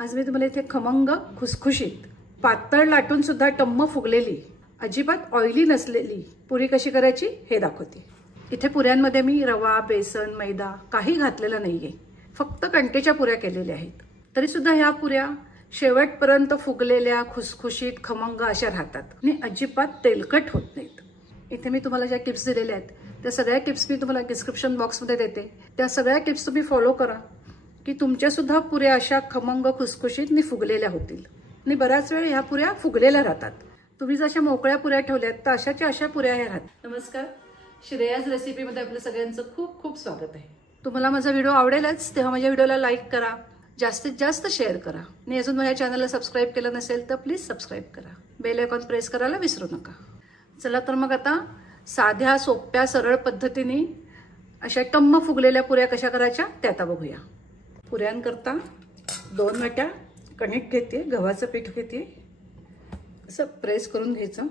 आज मी तुम्हाला इथे खमंग खुसखुशीत पातळ लाटून सुद्धा टम्म फुगलेली अजिबात ऑइली नसलेली पुरी कशी करायची हे दाखवते। इथे पुऱ्यांमध्ये मी रवा, बेसन, मैदा काही घातलेलं नाहीये, फक्त कणकेच्या पुऱ्या केलेल्या आहेत। तरी सुद्धा ह्या पुऱ्या शेवटपर्यंत फुगलेल्या खुसखुशीत खमंग अशा राहतात आणि अजिबात तेलकट होत नाहीत। इथे मी तुम्हाला ज्या टिप्स दिलेल्या आहेत त्या सगळ्या टिप्स मी तुम्हाला डिस्क्रिप्शन बॉक्समध्ये देते। त्या सगळ्या टिप्स तुम्ही फॉलो करा की तुमच्या सुद्धा पुऱ्या अशा खमंग खुसखुशीत आणि फुगलेल्या होतील। आणि बऱ्याच वेळ ह्या पुऱ्या फुगलेल्या राहतात। तुम्ही जशा मोकळ्या पुऱ्या ठेवल्यात तर अशाच्या अशा पुऱ्या ह्या राहतात। नमस्कार, श्रेयाज रेसिपीमध्ये आपलं सगळ्यांचं खूप खूप स्वागत आहे। तुम्हाला माझा व्हिडिओ आवडेलच तेव्हा माझ्या व्हिडिओला लाईक करा, जास्तीत जास्त शेअर करा आणि अजून माझ्या चॅनलला सबस्क्राईब केलं नसेल तर प्लीज सबस्क्राईब करा, बेल आयकॉन प्रेस करायला विसरू नका। चला तर मग आता साध्या सोप्या सरळ पद्धतीने अशा टम्म फुगलेल्या पुऱ्या कशा करायच्या ते आता बघूया। पुऱ्यांकरता 2 वाट्या कणिक घेते, गव्हाचं पीठ घेते, असं प्रेस करून घ्यायचं।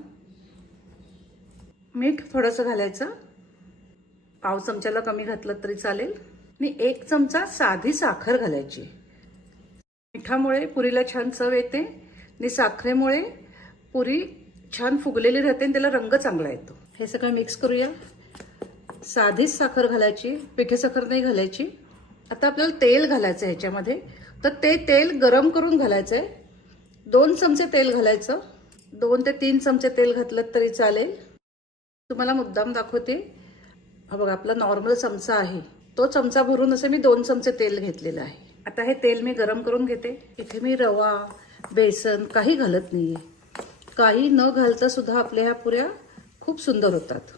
मीठ थोडंसं घालायचं, पाव चमच्याला कमी घातलं तरी चालेल आणि 1 चमचा साधी साखर घालायची। मिठामुळे पुरीला छान चव येते आणि साखरेमुळे पुरी छान फुगलेली राहते आणि त्याला रंग चांगला येतो। हे सगळं मिक्स करूया। साधीच साखर घालायची, पिठी साखर नाही घालायची। आता आपल्याला तेल घालायचं आहे ह्याच्यामध्ये, तर ते तेल गरम करून घालायचं आहे। 2 चमचे तेल घालायचं, 2 ते 3 चमचे तेल घातलं तरी चालेल। तुम्हाला मुद्दाम दाखवते, हा बघा आपला नॉर्मल चमचा आहे तो चमचा भरून असे मी 2 चमचे तेल घेतलेलं आहे। आता हे तेल मी गरम करून घेते। इथे मी रवा, बेसन काही घालत नाहीये, काही न घालता सुद्धा आपल्या ह्या पुऱ्या खूप सुंदर होतात।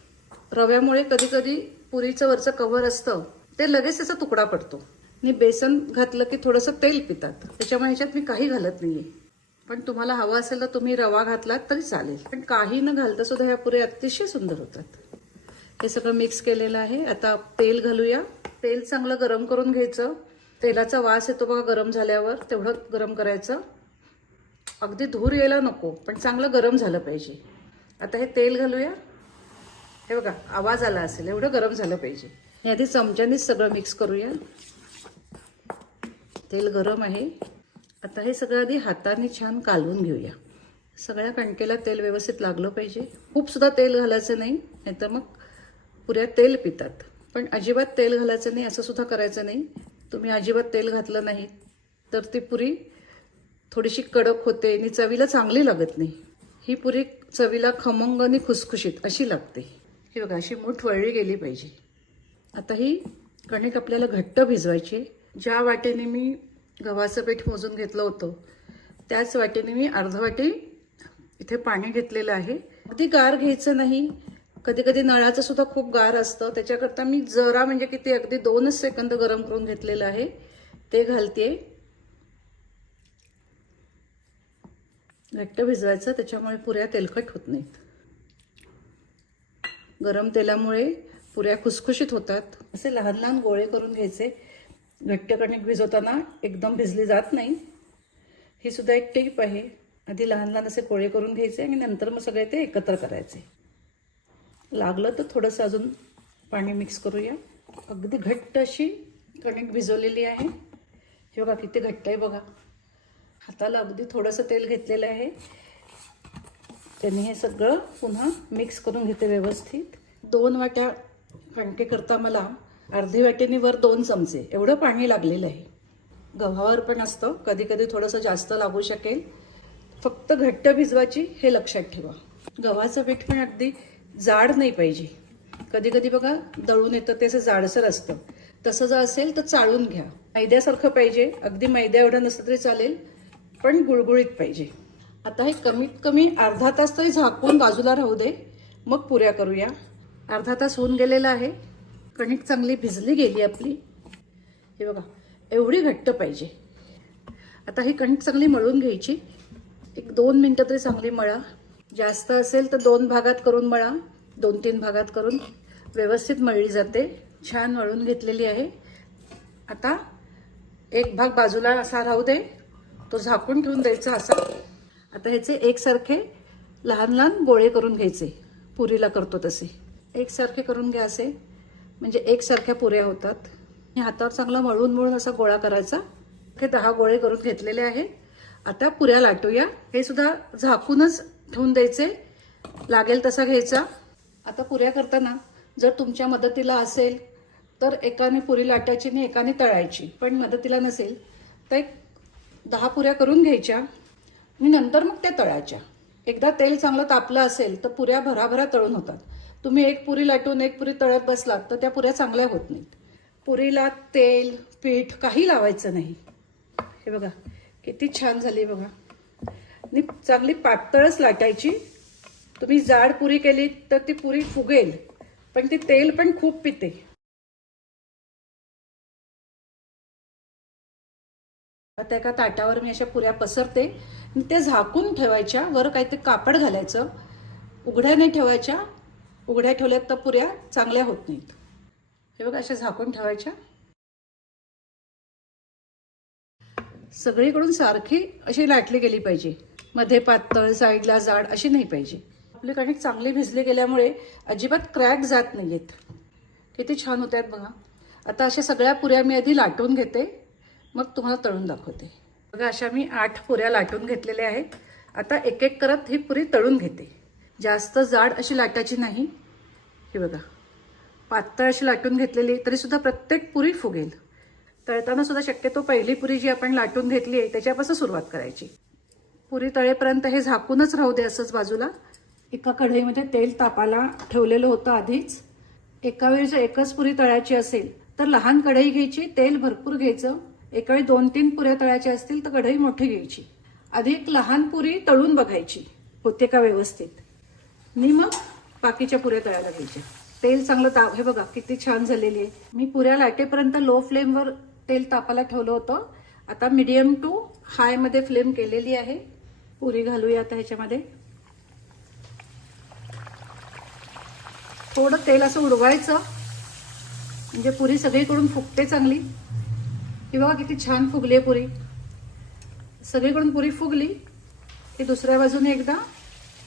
रव्यामुळे कधी कधी पुरीचं वरचं कव्हर असतं ते लगेच त्याचा तुकडा पडतो आणि बेसन घातलं की थोडंसं तेल पितात, त्याच्यामुळे ह्याच्यात मी काही घालत नाहीये। पण तुम्हाला हवं असेल तर तुम्ही रवा घातलात तरी चालेल, पण काही न घालता सुद्धा ह्या पुऱ्या अतिशय सुंदर होतात। हे सगळं मिक्स केलेलं आहे। आता तेल घालूया। तेल चांगलं गरम करून घ्यायचं। तेलाचा वास येतो बघा गरम झाल्यावर, तेवढं गरम करायचं। अगदी धूर यायला नको, पण चांगलं गरम झालं पाहिजे। आता हे तेल घालूया। हे बघा आवाज आला असेल, एवढं गरम झालं पाहिजे। हे आधी चमच्यानेच सगळं मिक्स करूया। तेल गरम आहे। आता हे सगळं आधी हाताने छान कालवून घेऊया। सगळ्या कणकेला तेल व्यवस्थित लागलं पाहिजे। खूप सुद्धा तेल घालायचं नाही, नाहीतर मग पुऱ्या तेल पितात। पण अजिबात तेल घालायचं नाही असं सुद्धा करायचं नाही। तुम्ही अजिबात तेल घातलं नाही तर ती पुरी थोडीशी कडक होते आणि चवीला चांगली लागत नाही। ही पुरी चवीला खमंग आणि खुसखुशीत अशी लागते। ही बघा अशी मूठ वळली गेली पाहिजे। आता ही कणिक आपल्याला घट्ट भिजवायची। ज्या वाटेने मी गव्हाचं पीठ मोजून घेतलं होतं त्याच वाटेने मी अर्ध वाटी इथे पाणी घेतलेलं आहे। अगदी गार घ्यायचं नाही, कधी कधी नळाचं सुद्धा खूप गार असतं, त्याच्याकरता मी जरा म्हणजे किती अगदी 2च सेकंद गरम करून घेतलेलं आहे ते घालते। घट्ट भिजवायचं, त्याच्यामुळे पुऱ्या तेलकट होत नाहीत। गरम तेलामुळे पुऱ्या खुसखुशीत होतात। असे लहान लहान गोळे करून घ्यायचे। घट्ट कणिक भिजवताना एकदम भिजली जात नाही, ही सुद्धा एक टिप आहे। आधी लहान लहान असे गोळे करून घ्यायचे आणि नंतर मग सगळे ते एकत्र करायचे। लागलं तर थोडंसं अजून पाणी मिक्स करूया। अगदी घट्ट अशी कणिक भिजवलेली आहे। हे बघा किती घट्ट आहे बघा। हाताला अगदी थोडंसं तेल घेतलेलं आहे, त्यांनी हे सगळं पुन्हा मिक्स करून घेते व्यवस्थित। 2 वाट्या कणके करता मला अर्धी वाटीने वर 2 चमचे एवढं पाणी लागलेलं आहे। गव्हावर पण असतं, कधी कधी थोडंसं जास्त लागू शकेल। फक्त घट्ट भिजवायची हे लक्षात ठेवा। गव्हाचं पीठ पण अगदी जाड नाही पाहिजे, कधी कधी बघा दळून येतं ते असं जाडसर असतं, तसं जर असेल तर चाळून घ्या। मैद्यासारखं पाहिजे, अगदी मैद्या एवढं नसतं तरी चालेल, पण गुळगुळीत पाहिजे। आता हे कमीत कमी अर्धा तास तरी झाकून बाजूला राहू दे, मग पुऱ्या करूया। अर्धा तास होऊन गेलेला आहे, कणिक चांगली भिजली गेली आपली। हे बघा एवढी घट्ट पाहिजे। आता ही कणिक चांगली मळून घ्यायची, 1-2 मिनिटं तरी चांगली मळा। जास्त असेल तर 2 भागात करून मळा, 2-3 भागात करून व्यवस्थित मळली जाते। छान मळून घेतलेली आहे। आता एक भाग बाजूला असा राहू दे, तो झाकून ठेवून द्यायचा असा। आता ह्याचे एकसारखे लहान लहान गोळे करून घ्यायचे, पुरीला करतो तसे एकसारखे करून घ्या असे, म्हणजे एकसारख्या पुऱ्या होतात। हातावर चांगला मळून मळून असा गोळा करायचा हे 10 गोळे करून घेतलेले आहे. आता पुऱ्या लाटूया. हे सुद्धा झाकूनच ठेवून द्यायचे, लागेल तसा घ्यायचा. आता पुऱ्या करताना जर तुमच्या मदतीला असेल तर एकाने पुरी लाटायची आणि एकाने तळायची, पण मदतीला नसेल तर 10 पुऱ्या करून घ्यायच्या आणि नंतर मग त्या तळायच्या. एकदा तेल चांगलं तापलं असेल तर पुऱ्या भराभरा तळून होतात. तुम्ही एक पुरी लाटून एक पुरी तळत बसलात तर त्या पुऱ्या चांगल्या होत नाहीत. पुरीला तेल पीठ काही लावायचं नाही. हे बघा किती छान झाली बघा. आणि चांगली पातळच लाटायची. तुम्ही जाड पुरी केली तर ती पुरी फुगेल, पण ती तेल पण खूप पिते. आता एका ताटावर मी अशा पुऱ्या पसरते. ते झाकून ठेवायच्या, वर काहीतरी कापड घालायचं, उघड्या नाही ठेवायच्या. उघड्या ठेवल्यात तर पुऱ्या चांगल्या होत नाहीत. हे बघा अशा झाकून ठेवायच्या. सगळीकडून सारखी अशी लाटली गेली पाहिजे. मध्ये पातळ साईडला जाड अशी नाही पाहिजे. आपले कणिक चांगले भिजले गेल्यामुळे अजिबात क्रॅक जात नाहीयेत. किती छान होत आहेत बघा. आता अशा सगळ्या पुऱ्या मी आधी लाटून घेते, मग तुम्हाला तळून दाखवते. बघा अशा मी 8 पुऱ्या लाटून घेतलेल्या आहेत. आता एक एक करत ही पुरी तळून घेते. जास्त जाड अशी लाटायची नाही. हे बघा पातळ अशी लाटून घेतलेली तरी सुद्धा प्रत्येक पुरी फुगेल. तळताना सुद्धा शक्यतो पहिली पुरी जी आपण लाटून घेतली आहे त्याच्यापासून सुरुवात करायची. पुरी तळेपर्यंत हे झाकूनच राहू दे असंच बाजूला. एका कढईमध्ये तेल तापायला ठेवलेलं होतं आधीच. एका वेळी जर एकच पुरी तळायची असेल तर लहान कढई घ्यायची, तेल भरपूर घ्यायचं. एका वेळी 2-3 पुऱ्या तळायच्या असतील तर कढई मोठी घ्यायची. आधी एक लहान पुरी तळून बघायची होते का व्यवस्थित, आणि मग बाकीच्या पुऱ्या तळायला घ्यायच्या. तेल चांगलं हे बघा किती छान झालेली आहे. मी पुऱ्या लाटेपर्यंत लो फ्लेमवर तेल तापायला ठेवलं होतं. आता मीडियम टू हाय मध्ये फ्लेम केलेली आहे. पुरी घालूया आता ह्याच्यामध्ये. थोडं तेल असं उडवायचं म्हणजे पुरी सगळीकडून फुगते चांगली. ही बघा किती छान फुगली आहे पुरी. सगळीकडून पुरी फुगली की दुसऱ्या बाजूने एकदा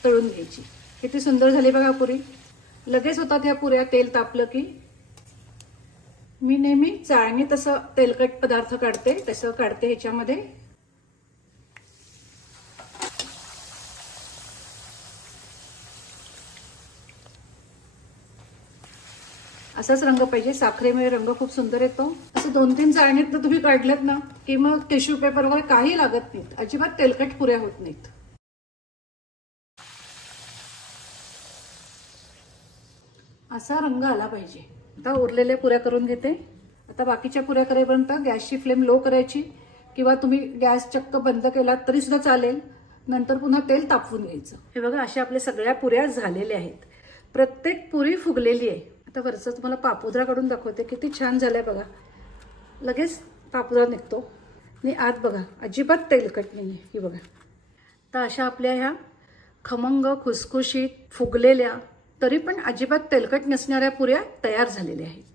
तळून घ्यायची. किती सुंदर झाली बघा पुरी. लगेच होतात ह्या पुऱ्या तेल तापलं की. मी नेहमी चाळणी तसं तेलकट पदार्थ काढते तसं काढते ह्याच्यामध्ये. असाच रंग पाहिजे. साखरेमुळे रंग खूप सुंदर येतो. असं 2-3 चाळणीत तुम्ही काढलेत ना की मग टिश्यू पेपर वगैरे काही लागत नाहीत. अजिबात तेलकट पुऱ्या होत नाहीत. असा रंग आला पाहिजे. आता उरलेल्या पुऱ्या करून घेते. आता बाकीच्या पुऱ्या करेपर्यंत गॅसची फ्लेम लो करायची, किंवा तुम्ही गॅस चक्क बंद केलात तरी सुद्धा चालेल. नंतर पुन्हा तेल तापवून घ्यायचं. हे बघा अशा आपल्या सगळ्या पुऱ्या झालेल्या आहेत. प्रत्येक पुरी फुगलेली आहे. आता वरचा तुम्हाला पापुद्रा काढून दाखवते. किती छान झालाय बघा. लगेच पापुद्रा निघतो आणि आत बघा अजिबात तेलकट नाही. ही बघा. तर अशा आपल्या ह्या खमंग खुसखुशीत फुगलेल्या तरी पण अजिबात तेलकट नसणाऱ्या पुऱ्या तयार झालेल्या आहेत.